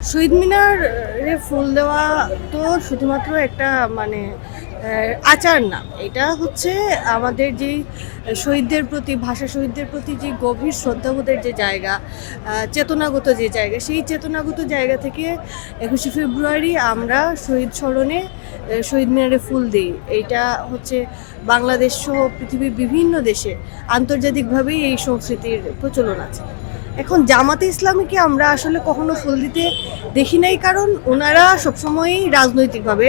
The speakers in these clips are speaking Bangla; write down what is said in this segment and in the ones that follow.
শহীদ মিনারে ফুল দেওয়া তো শুধুমাত্র একটা মানে আচার না। এটা হচ্ছে আমাদের যেই শহীদদের প্রতি, ভাষা শহীদদের প্রতি যে গভীর শ্রদ্ধাবোধের যে জায়গা চেতনাগত যে জায়গা, সেই চেতনাগত জায়গা থেকে একুশে ফেব্রুয়ারি আমরা শহীদ স্মরণে শহীদ মিনারে ফুল দিই। এইটা হচ্ছে বাংলাদেশ সহ পৃথিবীর বিভিন্ন দেশে আন্তর্জাতিকভাবেই এই সংস্কৃতির প্রচলন আছে। এখন জামাতে ইসলামীকে আমরা আসলে কখনো ফুল দিতে দেখি নাই, কারণ ওনারা সবসময়ই রাজনৈতিকভাবে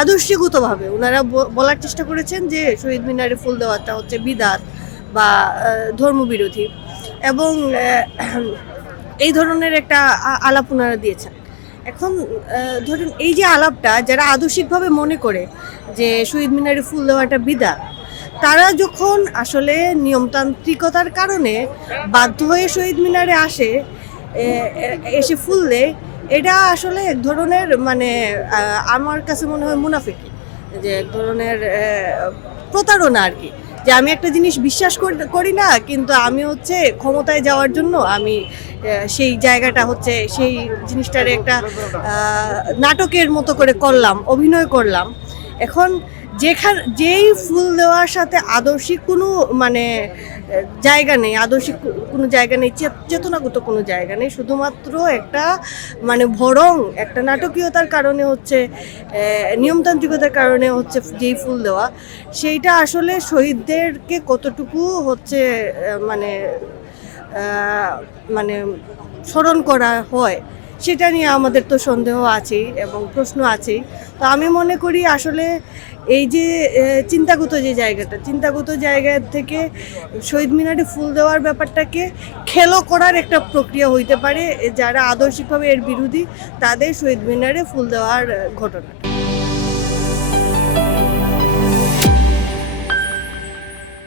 আদর্শিকতভাবে ওনারা বলার চেষ্টা করেছেন যে শহীদ মিনারে ফুল দেওয়াটা হচ্ছে বিদাত বা ধর্মবিরোধী এবং এই ধরনের একটা আলাপ ওনারা দিয়েছেন। এখন ধরুন এই যে আলাপটা যারা আদর্শিকভাবে মনে করে যে শহীদ মিনারে ফুল দেওয়াটা বিদাত তারা যখন আসলে নিয়মতান্ত্রিকতার কারণে বাধ্য হয়ে শহীদ মিনারে আসে এসে ফুল দেয়, এটা আসলে এক ধরনের মানে আমার কাছে মনে হয় মুনাফিকি। যে এক ধরনের প্রতারণা আর কি। যে আমি একটা জিনিস বিশ্বাস করি না, কিন্তু আমি হচ্ছে ক্ষমতায় যাওয়ার জন্য আমি সেই জায়গাটা হচ্ছে, সেই জিনিসটার একটা নাটকের মতো করে করলাম, অভিনয় করলাম। এখন যেখানে যেই ফুল দেওয়ার সাথে আদর্শিক কোনো মানে জায়গা নেই আদর্শিক কোনো জায়গা নেই চেতনাগত কোনো জায়গা নেই, শুধুমাত্র একটা মানে ভরং, একটা নাটকীয়তার কারণে হচ্ছে নিয়মতান্ত্রিকতার কারণে হচ্ছে যেই ফুল দেওয়া, সেইটা আসলে শহীদদেরকে কতটুকু হচ্ছে মানে মানে স্মরণ করা হয় সেটা নিয়ে আমাদের তো সন্দেহ আছেই এবং প্রশ্ন আছেই। তো আমি মনে করি আসলে এই যে চিন্তাগত যে জায়গাটা, চিন্তাগত জায়গা থেকে শহীদ মিনারে ফুল দেওয়ার ব্যাপারটাকে খেলো করার একটা প্রক্রিয়া হইতে পারে যারা আদর্শিকভাবে এর বিরোধী, তাদের শহীদ মিনারে ফুল দেওয়ার ঘটনা।